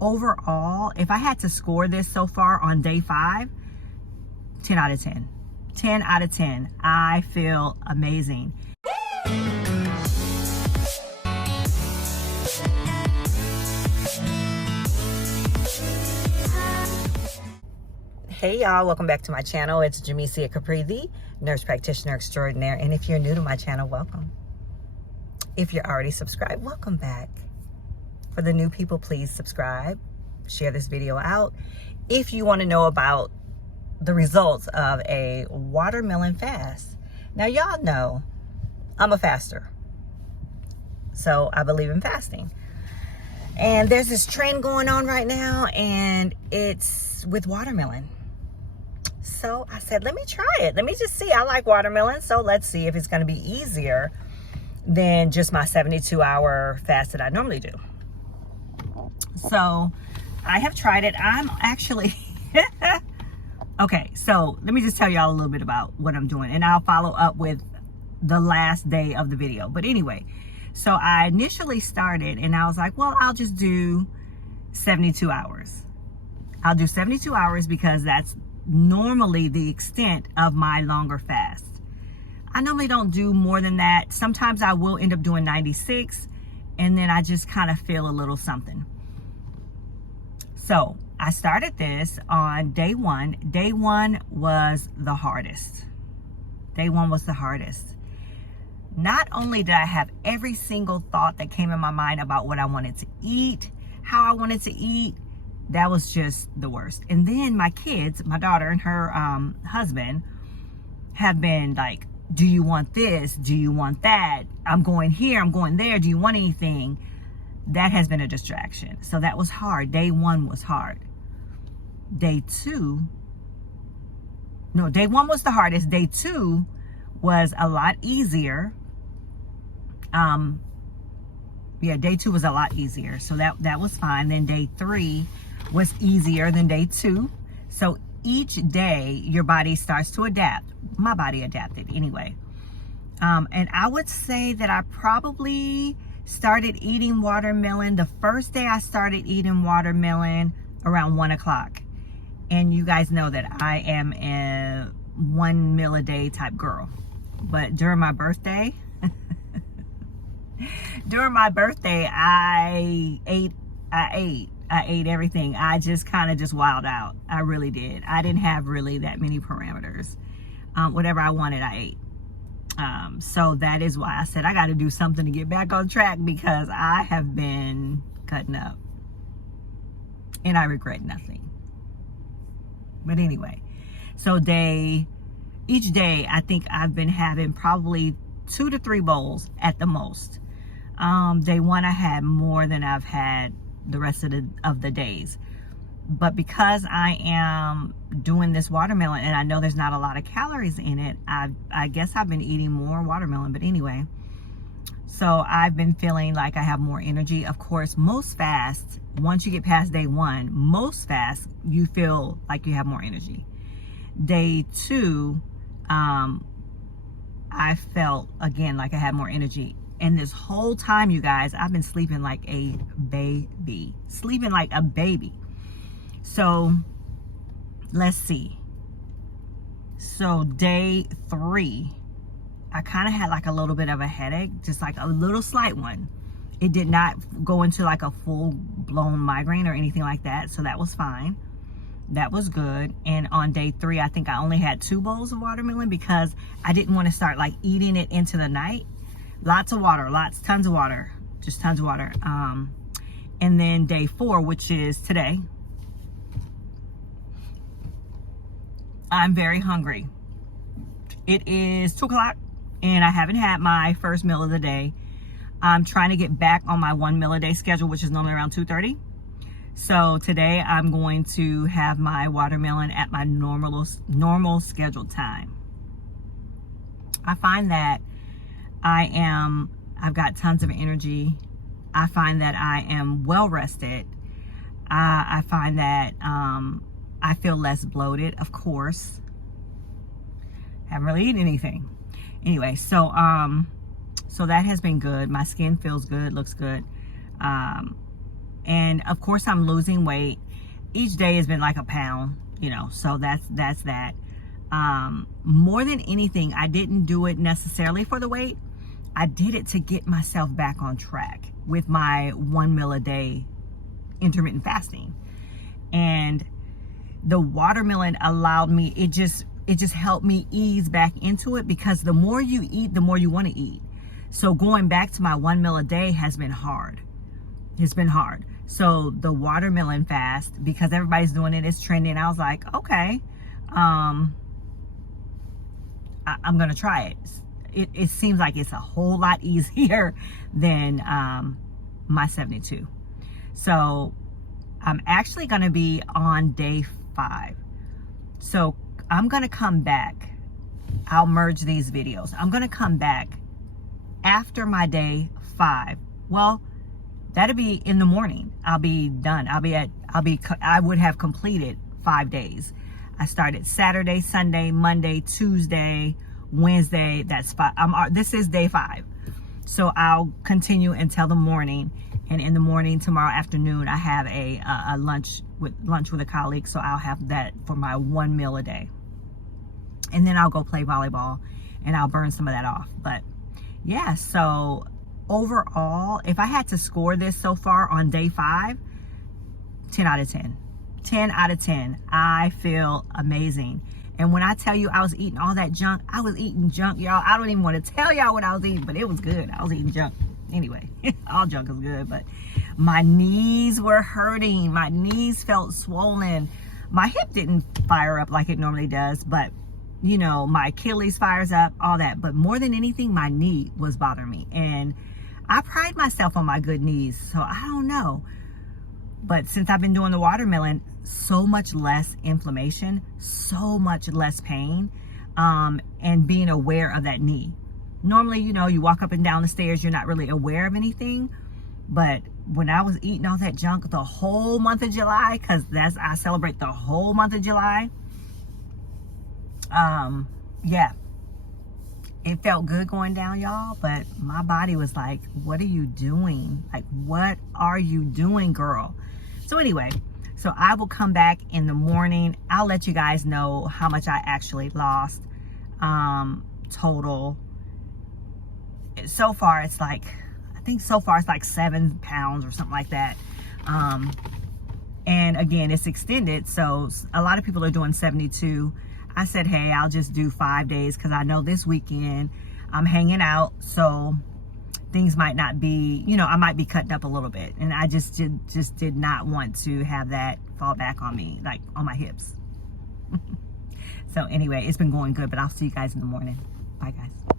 overall, if I had to score this so far on day 5, 10 out of 10. 10 out of 10. I feel amazing. Hey y'all, welcome back to my channel. It's Jamesia Capri, the nurse practitioner extraordinaire. And if you're new to my channel, welcome. If you're already subscribed, welcome back. For the new people, please subscribe, share this video out. If you want to know about the results of a watermelon fast. Now y'all know I'm a faster, so I believe in fasting. And there's this trend going on right now, and it's with watermelon. So I said, let me try it. Let me just see. I like watermelon, so let's see if it's going to be easier than just my 72-hour fast that I normally do. So I have tried it. I'm actually... Okay, so let me just tell y'all a little bit about what I'm doing, and I'll follow up with the last day of the video. But anyway, so I initially started, and I was like, well, I'll just do 72 hours. I'll do 72 hours because that's normally the extent of my longer fast. I normally don't do more than that. Sometimes I will end up doing 96, and then I just kind of feel a little something. So I started this on day 1. Day 1 was the hardest. Day 1 was the hardest. Not only did I have every single thought that came in my mind about what I wanted to eat, how I wanted to eat, that was just the worst. And then my kids, my daughter and her husband, have been like, do you want this? Do you want that? I'm going here, I'm going there. Do you want anything? That has been a distraction. So that was hard. Day 1 was hard. Day 1 was the hardest. Day 2 was a lot easier. Day 2 was a lot easier. So that was fine. Then day 3 was easier than day 2. So each day your body starts to adapt. My body adapted anyway. And I would say that I probably started eating watermelon. The first day I started eating watermelon around 1 o'clock. And you guys know that I am a 1 meal a day type girl. But during my birthday, I ate everything. I just kind of just wilded out. I really did. I didn't have really that many parameters. Whatever I wanted, I ate. So that is why I said I got to do something to get back on track, because I have been cutting up and I regret nothing. But anyway, so each day I think I've been having probably 2 to 3 bowls at the most. Day 1 I had more than I've had the rest of the days. But because I am doing this watermelon and I know there's not a lot of calories in it, I guess I've been eating more watermelon. But anyway, so I've been feeling like I have more energy. Of course, most fasts, once you get past day 1, most fasts, you feel like you have more energy. Day 2, I felt, again, like I had more energy. And this whole time, you guys, I've been sleeping like a baby. Sleeping like a baby. So, let's see. So, day 3, I kind of had like a little bit of a headache. Just like a little slight one. It did not go into like a full-blown migraine or anything like that. So, that was fine. That was good. And on day 3, I think I only had 2 bowls of watermelon because I didn't want to start like eating it into the night. Lots of water, tons of water, just tons of water. And then day 4, which is today, I'm very hungry. It is 2 o'clock and I haven't had my first meal of the day. I'm trying to get back on my 1 meal a day schedule, which is normally around 2:30. So today I'm going to have my watermelon at my normal scheduled time. I find that I've got tons of energy. I find that I am well rested. I find that I feel less bloated, of course. Haven't really eaten anything. Anyway, so that has been good. My skin feels good, looks good. And of course I'm losing weight. Each day has been like a pound, you know, so that's that. More than anything, I didn't do it necessarily for the weight. I did it to get myself back on track with my 1 meal a day intermittent fasting. And the watermelon allowed me, it just helped me ease back into it, because the more you eat, the more you want to eat. So going back to my 1 meal a day has been hard. It's been hard. So the watermelon fast, because everybody's doing it, it's trending. I was like, okay, I'm going to try it. It seems like it's a whole lot easier than my 72. So I'm actually going to be on day 5. So I'm going to come back. I'll merge these videos. I'm going to come back after my day 5. Well, that'll be in the morning. I'll be done. I would have completed 5 days. I started Saturday, Sunday, Monday, Tuesday, Wednesday. That's 5. This is day 5. So I'll continue until the morning. And in the morning, tomorrow afternoon, I have a lunch with a colleague. So I'll have that for my 1 meal a day. And then I'll go play volleyball and I'll burn some of that off. But yeah, so overall, if I had to score this so far on day 5, 10 out of 10. 10 out of 10. I feel amazing. And when I tell you I was eating all that junk, I was eating junk, y'all. I don't even want to tell y'all what I was eating, but it was good. I was eating junk. Anyway, all junk is good, but my knees were hurting. My knees felt swollen. My hip didn't fire up like it normally does, but you know, my Achilles fires up, all that. But more than anything, my knee was bothering me. And I pride myself on my good knees, so I don't know. But since I've been doing the watermelon, so much less inflammation, so much less pain, and being aware of that knee. Normally, you know, you walk up and down the stairs, you're not really aware of anything. But when I was eating all that junk the whole month of July, because I celebrate the whole month of July, yeah, it felt good going down, y'all, but my body was like, what are you doing? Like, what are you doing, girl? So anyway, so I will come back in the morning. I'll let you guys know how much I actually lost, total. So far, it's like, I think so far it's like 7 pounds or something like that. And again, it's extended. So a lot of people are doing 72. I said, hey, I'll just do 5 days, because I know this weekend I'm hanging out, so things might not be, you know, I might be cutting up a little bit, and I just did not want to have that fall back on me, like on my hips. So anyway, it's been going good, but I'll see you guys in the morning. Bye, guys.